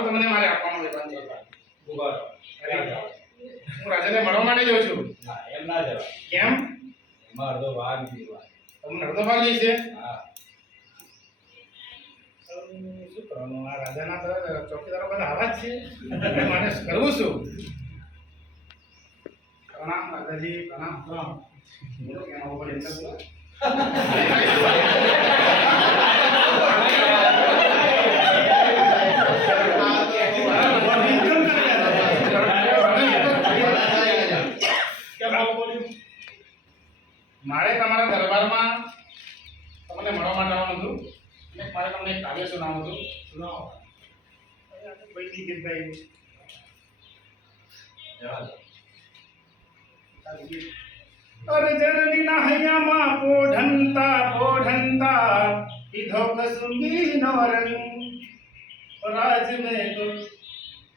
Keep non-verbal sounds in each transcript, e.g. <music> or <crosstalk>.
તમને મારે આપવાનું છે બધા આવા છે કરવું શું પ્રણામ રાજાજી પ્રણામ પ્રણામ બોલો કેમ આવું પડે. મારે તમારા દરબારમાં તમને મળવા માટે આવવાનું હતું. અને મારે તમને એક કાવ્ય સુનાવવું હતું. સુનાવો. ભાઈ? દિગ્ગજભાઈ જવા દો. અર્જનની ના હૈયામાં પોઢંતા પોઢંતા પીધો કસુંબી નો રંગ રાજ મેં તો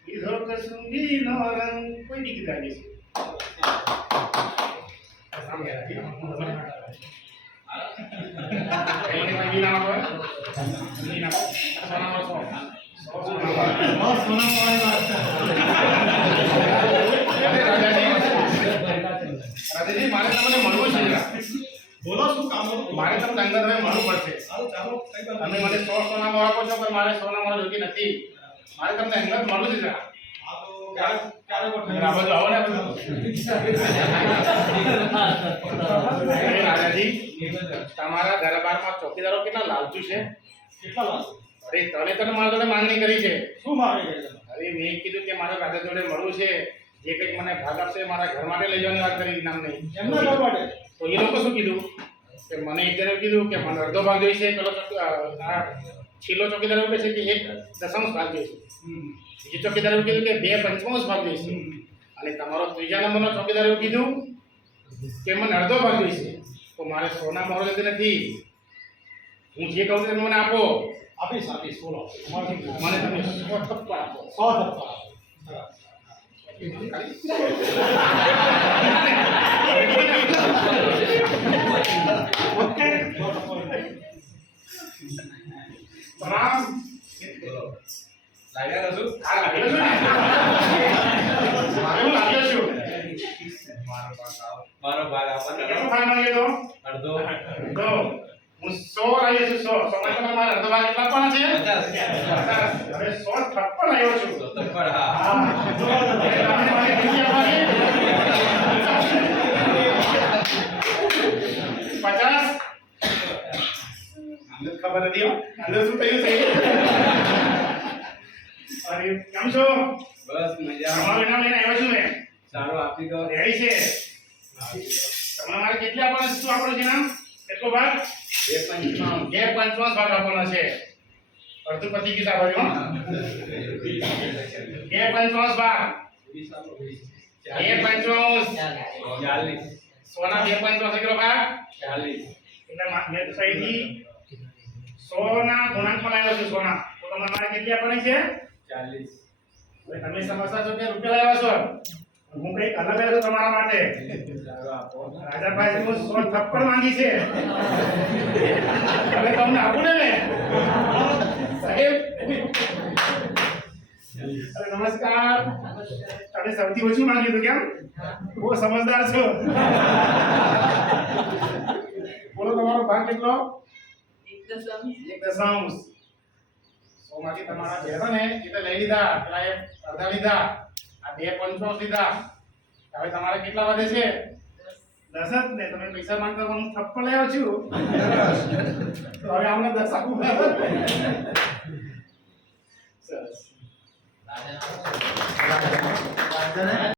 પીધો કસુંબી નો રંગ કોઈ દીકરી લાગે છે સામે. એને કોઈ બી પડશે તમે મને સો સોના માં આપો છો પણ મારે સોના માં જોતી નથી. મારે તમને અંગત મળવું રાજાજી તમારા દરબારમાં ચોકીદારો કેટલા લાલચુ છે? કેટલા અરે તને તને મારા જોડે માંગણી કરી છે. શું માંગણી અરે મેં કીધું કે મારે રાજા જોડે મળવું છે. જે કંઈક મને ભાગ આપશે મારા ઘર માટે લઈ જવાની વાત કરી ઇનામની એમના ઘર માટે? તો એ લોકો શું કીધું? કે મને એક જણે કીધું કે મને અડધો ભાગ જોઈશે પેલો છેલ્લો ચોકીદાર એવું કહે છે કે એક દશાંશ ભાગ જોઈશે. હમ. બીજો ચોકીદાર એવું કીધું કે બે પંચમાંશ ભાગ જોઈશે. અને તમારો ત્રીજા નંબરનો ચોકીદાર એવું કીધું કે મને અડધો ભાગ જોઈશે. તો મારે સોના મારો જતી નથી. હું જે કહું છું મને આપો. આપીશ આપીશ બોલો. મને તમે સો થપ્પડ આપો. સો ટકા ઓકે <laughs> સો ટકા. રામ બોલો. લાગ્યા કશું? આ લાગ્યો છું ને? લાગ્યો છું મારો ભાગ આવો. મારો ભાગ આપો કેટલો. ભાગ માંગ્યો અડધો તો હું સો આવ્યો છું સો સો તમે મારા અડધો ભાગ કેટલા પણ છે. હવે સો થપ્પડ આવ્યો છું તો હા. હા. હવે તમે મને કેટલી આપવાની? પચાસ તો નથી હો અંદર શું થયું છે અરે કેમ છો? બસ મજા તમારું ઇનામ લઈને આવ્યો છું મેં સારું આપી દો. રેડી છે. તમને મારે કેટલા આપવાના શું આપણો છે નામ કેટલો ભાગ? બે પંચાવન. બે પંચમાંશ ભાગ આપવાના છે. અડધું પતિ ગીતા હો. બે પંચમાંશ ભાગ. બે ચાલીસ. સોના બે પંચમાંશ કેટલો ભાગ? ચાલીસ. એટલે મા- મેં તો સહીથી સોના ગુણાંકમાં લાવ્યો છું સોના. તો તમારે મારે કેટલી આપવાની છે? ચાલીસ. હવે તમે સમજતા છો કે રૂપિયા લાવ્યા છો? હું કંઈક અલગ આવ્યો તમારા માટે. રાજાભાઈ હું સો થપ્પડ માંગી છે. હવે તમને આપું ને સાહેબ. અરે નમસ્કાર. તમે સૌથી ઓછું માંગ્યું હતું કેમ? બહુ સમજદાર છો. બોલો તમારો ભાગ કેટલો? એક દશાંશ સો માંથી તમારા બે છે ને એ તો લઈ લીધા, પેલા એ અડધા લીધા, આ બે પંચાવન લીધા. હવે તમારે કેટલા વધે છે? દસ જ ને, તમે પૈસા માંગતા પણ થપ્પડ લેવા છું? તો હવે અમને દસ આપું? સરસ.